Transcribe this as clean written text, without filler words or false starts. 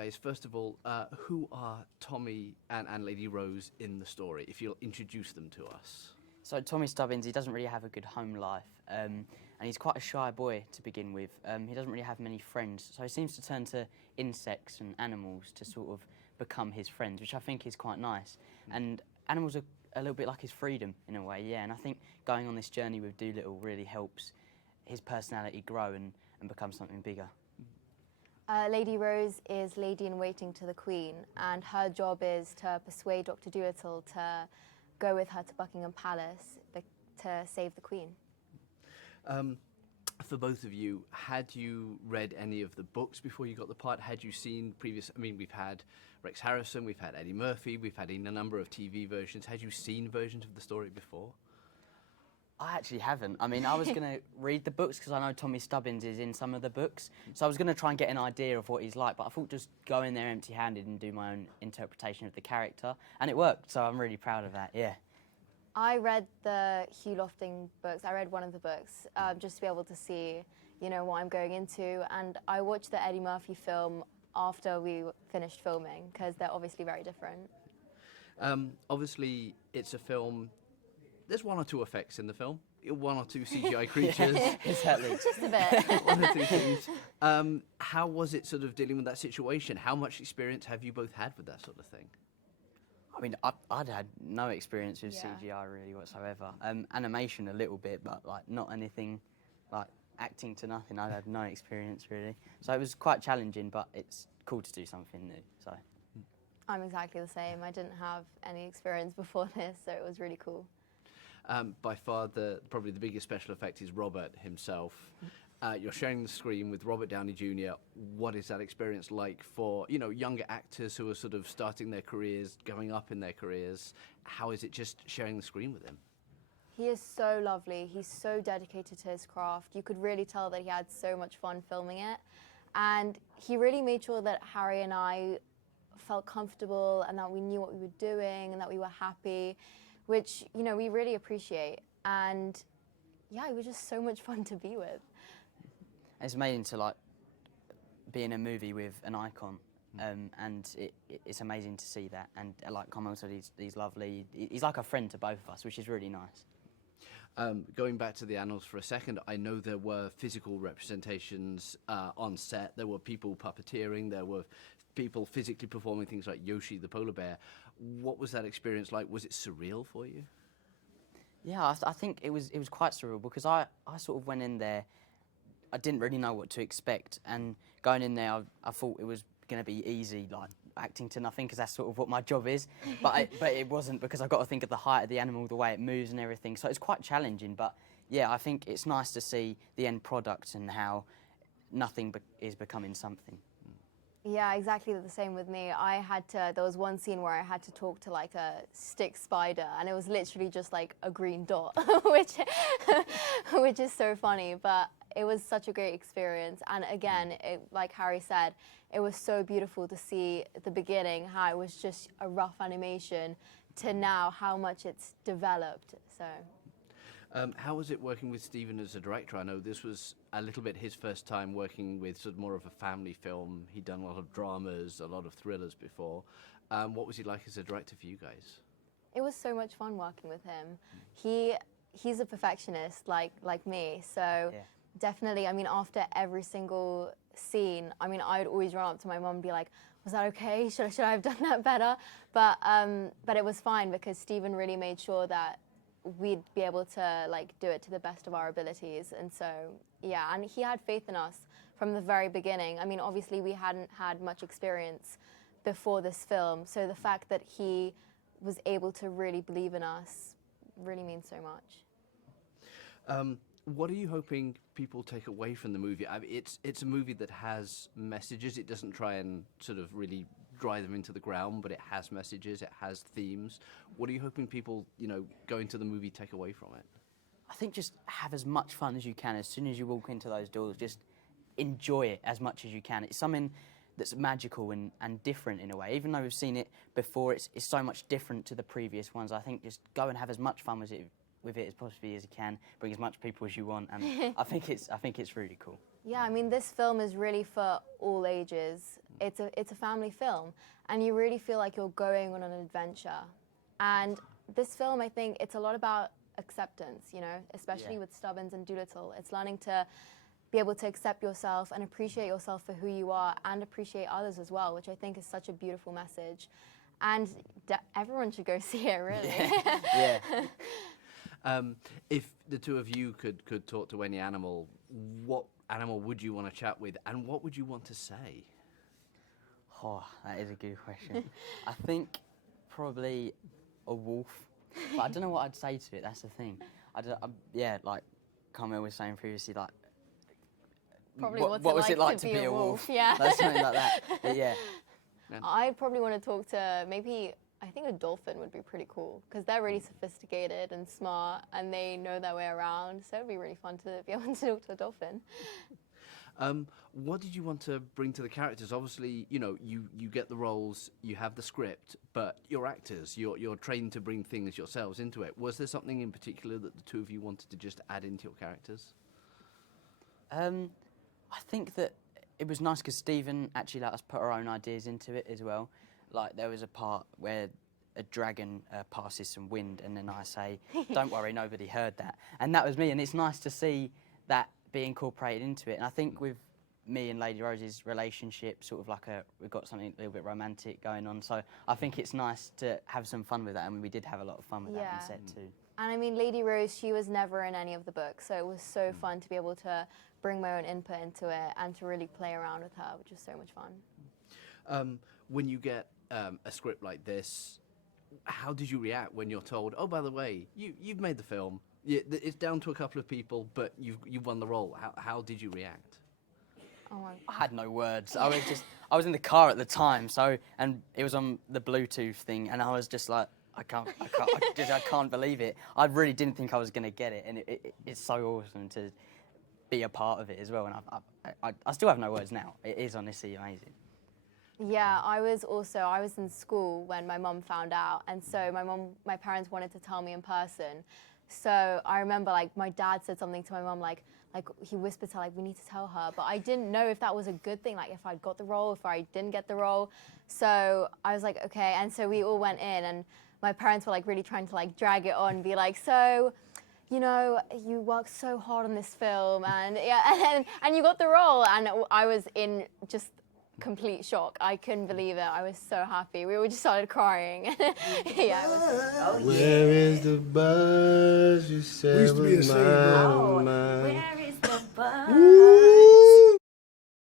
guys. First of all, who are Tommy and Lady Rose in the story, if you'll introduce them to us? So Tommy Stubbins, he doesn't really have a good home life, and he's quite a shy boy to begin with. He doesn't really have many friends, so he seems to turn to insects and animals to sort of become his friends, which I think is quite nice. And animals are a little bit like his freedom in a way, yeah, and I think going on this journey with DoLittle really helps his personality grow and become something bigger. Lady Rose is lady-in-waiting to the Queen, and her job is to persuade Dr. Dolittle to go with her to Buckingham Palace to save the Queen. For both of you, had you read any of the books before you got the part? Had you seen previous, I mean, we've had Rex Harrison, we've had Eddie Murphy, we've had a number of TV versions. Had you seen versions of the story before? I actually haven't. I mean, I was going to read the books because I know Tommy Stubbins is in some of the books. So I was going to try and get an idea of what he's like, but I thought just go in there empty-handed and do my own interpretation of the character. And it worked, so I'm really proud of that, yeah. I read the Hugh Lofting books. I read one of the books just to be able to see, you know, what I'm going into. And I watched the Eddie Murphy film after we finished filming because they're obviously very different. Obviously, it's a film. There's one or two effects in the film, one or two CGI creatures. Exactly. Just a bit. One or two things. How was it sort of dealing with that situation? How much experience have you both had with that sort of thing? I mean, I'd had no experience with CGI really whatsoever. Animation a little bit, but like not anything, like acting to nothing. I'd had no experience really. So it was quite challenging, but it's cool to do something new, so. I'm exactly the same. I didn't have any experience before this, so it was really cool. By far, probably the biggest special effect is Robert himself. You're sharing the screen with Robert Downey Jr. What is that experience like for, you know, younger actors who are sort of starting their careers, going up in their careers? How is it just sharing the screen with him? He is so lovely. He's so dedicated to his craft. You could really tell that he had so much fun filming it. And he really made sure that Harry and I felt comfortable and that we knew what we were doing and that we were happy, which, you know, we really appreciate. And yeah, it was just so much fun to be with. It's amazing to like be in a movie with an icon, and it's amazing to see that. And like Carmel said, he's lovely. He's like a friend to both of us, which is really nice. Going back to the annals for a second, I know there were physical representations on set. There were people puppeteering. There were people physically performing things like Yoshi the polar bear. What was that experience like? Was it surreal for you? Yeah, I think it was quite surreal because I sort of went in there. I didn't really know what to expect, and going in there, I thought it was going to be easy, like acting to nothing, because that's sort of what my job is. But it wasn't, because I've got to think of the height of the animal, the way it moves and everything. So it's quite challenging. But yeah, I think it's nice to see the end product and how nothing is becoming something. Yeah, exactly the same with me. There was one scene where I had to talk to like a stick spider, and it was literally just like a green dot, which is so funny. But it was such a great experience. And again, like Harry said, it was so beautiful to see at the beginning how it was just a rough animation to now how much it's developed. So. How was it working with Stephen as a director? I know this was a little bit his first time working with sort of more of a family film. He'd done a lot of dramas, a lot of thrillers before. What was he like as a director for you guys? It was so much fun working with him. He's a perfectionist like me, so definitely, I mean, after every single scene, I mean, I would always run up to my mum and be like, was that okay? Should I have done that better? But it was fine because Stephen really made sure that we'd be able to like do it to the best of our abilities. And so, yeah, and he had faith in us from the very beginning. I mean, obviously we hadn't had much experience before this film, so the fact that he was able to really believe in us really means so much. What are you hoping people take away from the movie? I mean, it's a movie that has messages. It doesn't try and sort of really drive them into the ground, but it has messages, it has themes. What are you hoping people, you know, going to the movie take away from it? I think just have as much fun as you can. As soon as you walk into those doors, just enjoy it as much as you can. It's something that's magical and different in a way. Even though we've seen it before, it's so much different to the previous ones. I think just go and have as much fun with it as possibly as you can. Bring as much people as you want, and I think it's really cool. Yeah, I mean, this film is really for all ages. it's a family film, and you really feel like you're going on an adventure. And this film, I think, it's a lot about acceptance, you know, especially with Stubbins and DoLittle. It's learning to be able to accept yourself and appreciate yourself for who you are and appreciate others as well, which I think is such a beautiful message. And everyone should go see it, really. If the two of you could talk to any animal, what animal would you want to chat with, and what would you want to say? Oh, that is a good question. I think probably a wolf, but I don't know what I'd say to it. That's the thing. Like Carmel was saying previously, like Probably what was it like to be a wolf? Yeah, That's something like that. But yeah. I probably want to talk to maybe. I think a dolphin would be pretty cool because they're really sophisticated and smart and they know their way around. So it'd be really fun to be able to talk to a dolphin. What did you want to bring to the characters? Obviously, you know, you get the roles, you have the script, but you're actors. You're trained to bring things yourselves into it. Was there something in particular that the two of you wanted to just add into your characters? I think that it was nice because Stephen actually let us put our own ideas into it as well. Like there was a part where a dragon passes some wind, and then I say, "Don't worry, nobody heard that," and that was me. And it's nice to see that be incorporated into it. And I think with me and Lady Rose's relationship, sort of like we've got something a little bit romantic going on. So I think it's nice to have some fun with that, and we did have a lot of fun with that on set too. And I mean, Lady Rose, she was never in any of the books, so it was so fun to be able to bring my own input into it and to really play around with her, which was so much fun. When you get a script like this, how did you react when you're told, oh, by the way, you've made the film, it's down to a couple of people, but you've won the role? How did you react? Oh my. I had no words. I was in the car at the time, and it was on the Bluetooth thing, and I was just like, I can't believe it. I really didn't think I was going to get it, and it's so awesome to be a part of it as well. And I still have no words now. It is honestly amazing. Yeah, I was in school when my mum found out, and so my parents wanted to tell me in person. So I remember, like, my dad said something to my mum, like he whispered to her, like, we need to tell her, but I didn't know if that was a good thing, like if I got the role, if I didn't get the role. So I was like, okay, and so we all went in, and my parents were like really trying to like drag it on, be like, so, you know, you worked so hard on this film, and yeah, and you got the role, and I was in just complete shock. I couldn't believe it. I was so happy. We all just started crying. Yeah, it was. Where is the buzz you said was mine?